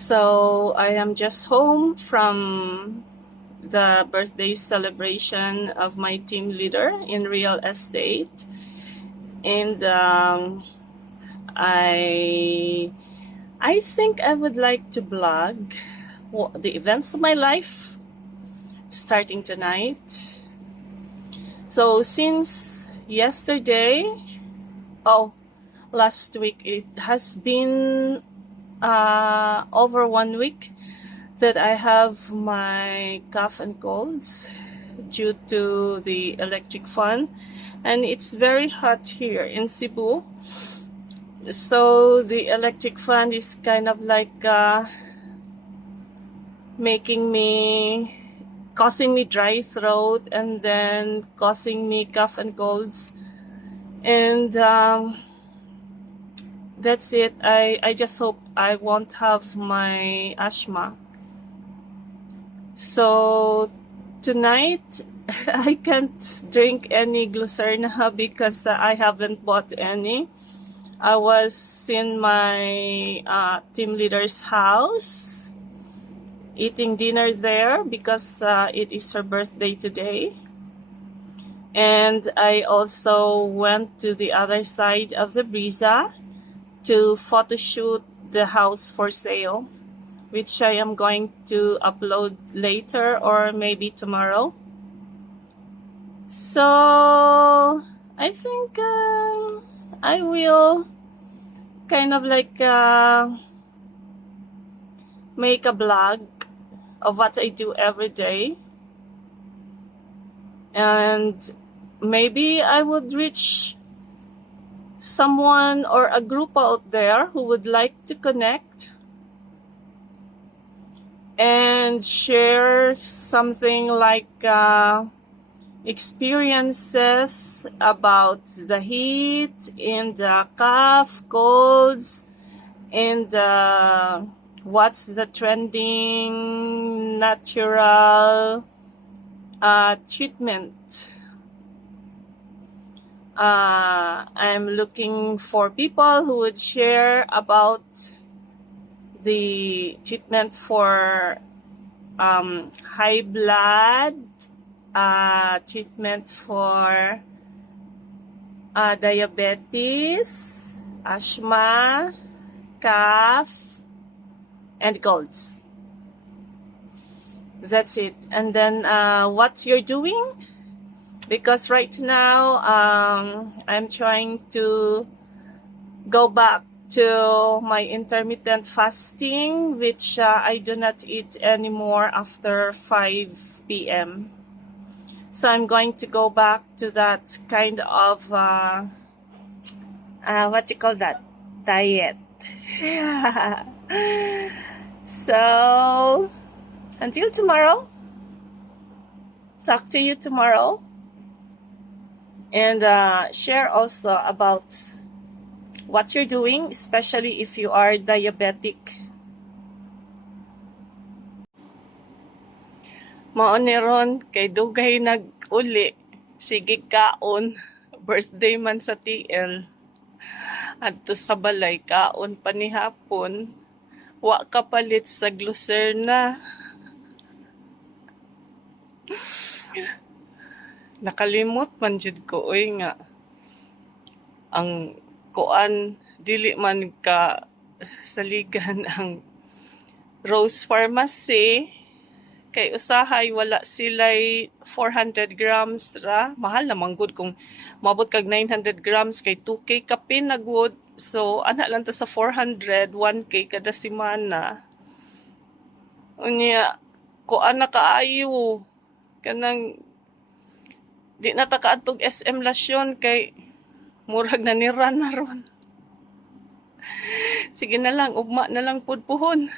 So I am just home from the birthday celebration of my team leader in real estate, and I I think I would like to blog the events of my life starting tonight. So since yesterday, oh, last week, it has been over 1 week that I have my cough and colds due to the electric fan, and it's very hot here in Cebu. So the electric fan is kind of like causing me dry throat, and then causing me cough and colds, and that's it. I just hope I won't have my asthma. So tonight I can't drink any Glucerna because I haven't bought any. I was in my team leader's house eating dinner there because it is her birthday today. And I also went to the other side of the Brisa to photo shoot the house for sale, which I am going to upload later or maybe tomorrow. So I think I will kind of like make a blog of what I do every day, and maybe I would reach someone or a group out there who would like to connect and share something like experiences about the heat and the cough, colds, and what's the trending natural treatment. I'm looking for people who would share about the treatment for high blood, treatment for diabetes, asthma, cough, and colds. That's it. And then what you're doing? Because right now I'm trying to go back to my intermittent fasting, which I do not eat anymore after 5 p.m. So I'm going to go back to that kind of what you call that, diet. So until tomorrow, talk to you tomorrow, and share also about what you're doing, especially if you are diabetic. Mao ni ron kay dugay nag-uli, sige kaon, birthday man sa TL. Adto sa balay kaon pa ni hapon, wa kapalit sa Glucerna. Nakalimot man jud ko oy nga ang kuan dili man ka saligan ang Rose Pharmacy, kay usahay wala sila'y 400 grams ra. Mahal naman good kung mabot kag 900 grams kay 2K kapin na good. So ana lang ta sa 400, 1K kada semana. Unya kuan na kaayo kanang di na ta kaadtog SM Lasyon kay murag na nira na ron. Sige na lang, ugma na lang pud puhon.